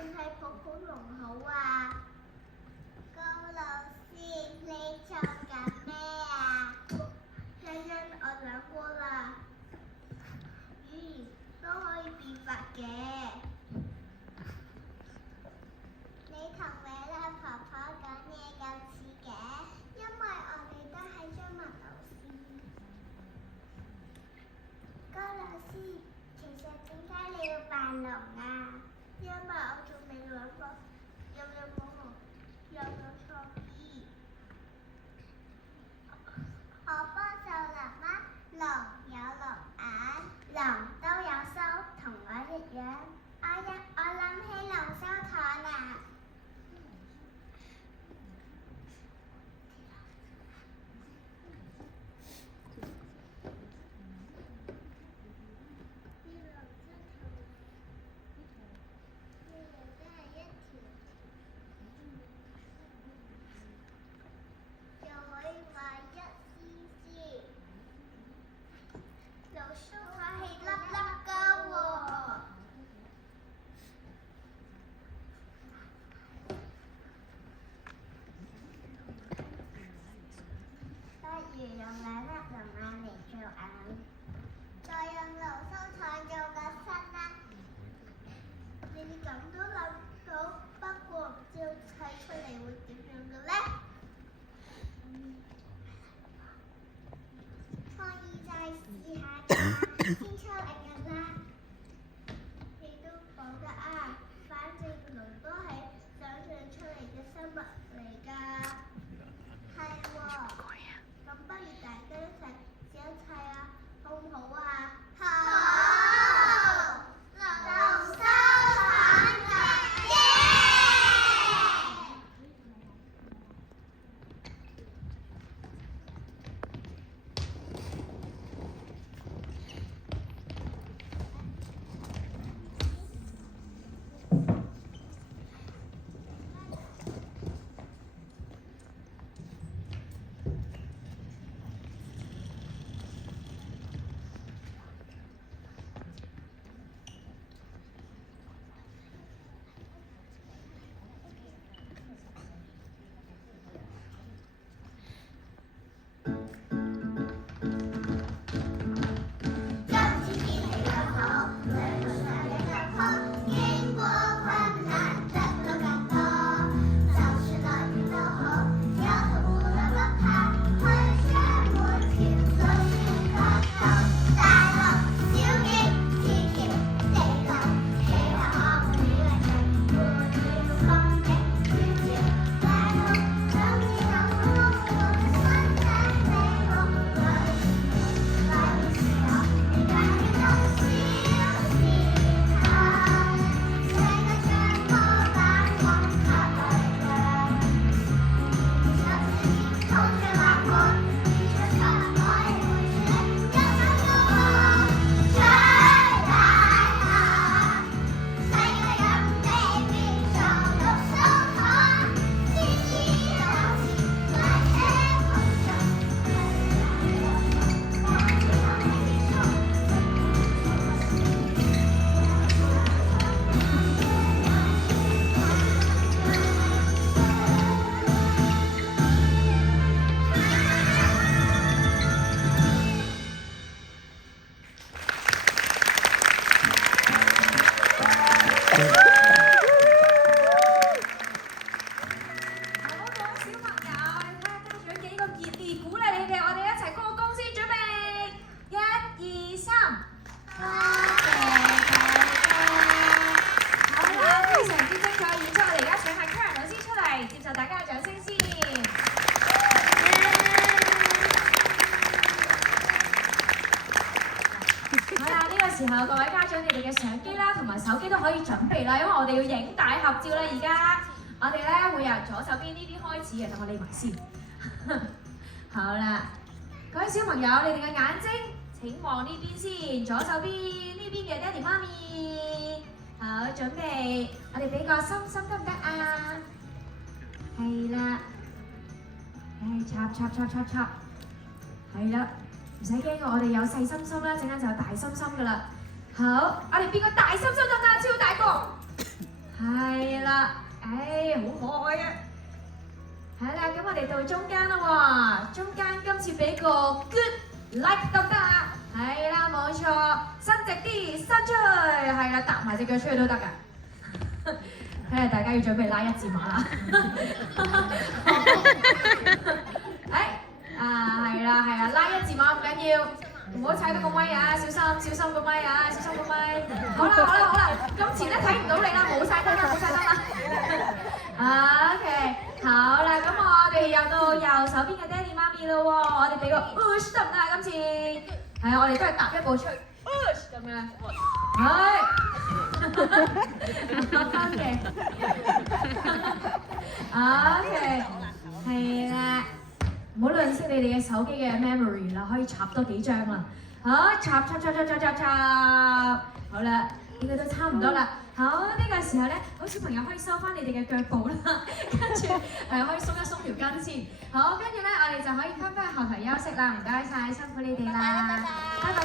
定係普普濃厚啊？高老師，你做緊咩啊？欣欣，我諗過啦，語言都可以變化嘅。你同美麗婆婆講嘢咁似嘅，因為我哋都係中文老師。高老師，其實點解你要扮龍啊？因為我仲未諗過有創意。我幫手諗啦，龍有龍眼，龍都有鬚，同我一樣。我諗起龍鬚糖啦。用兩粒龍眼嚟做眼，再用龍鬚糖做個身啦。你哋咁都諗到，不過唔知砌出嚟會點樣嘅咧？創意再試下㗎，先出嚟㗎啦。你都講得啱，反正龍都係想象出嚟嘅生物嚟㗎。係喎。咁不如大家一齊試一砌啊，好唔好啊？好！龍鬚糖耶！時候，各位家長，你哋嘅相機啦同埋手機都可以準備啦，因為我哋要影大合照啦。而家我哋咧會由左手邊呢邊開始嘅，等我匿埋先。好啦，各位小朋友，你哋嘅眼睛請望呢邊先，左手邊呢邊嘅爹哋媽咪。好，準備，我哋俾個心心得唔得啊？係啦，插，係啦。唔使驚，我哋有細心心啦，陣間就有大心心噶啦。好，我哋變個大心心得唔得？超大個。係啦，好可愛啊！係啦，咁我哋到中間啦喎，中間今次俾個 good like 得唔得啊？係啦，冇錯，伸直啲，伸出去，係啦，搭埋隻腳出去都得㗎。睇下大家要準備拉一字馬啦。係啦，拉一字馬唔緊要，唔好踩到個咪啊，小心個咪啊，小心個咪。好啦，今次咧睇唔到你啦，冇晒燈啦。OK， 好啦，咁我哋又到右手邊嘅爹哋媽咪咯喎，我哋俾個 push 得唔得啊？今次係我哋都係踏一步出去 push 咁樣，OK， 係啦，唔好吝嗇你哋嘅手機嘅 memory 啦，可以插多幾張啦。好，插，好啦，應該都差唔多啦。好，呢個時候咧，好小朋友可以收翻你哋嘅腳步啦，跟住可以鬆一鬆條筋先。好，跟住咧，我哋就可以翻返去後台休息啦。唔該晒，辛苦你哋啦，拜拜。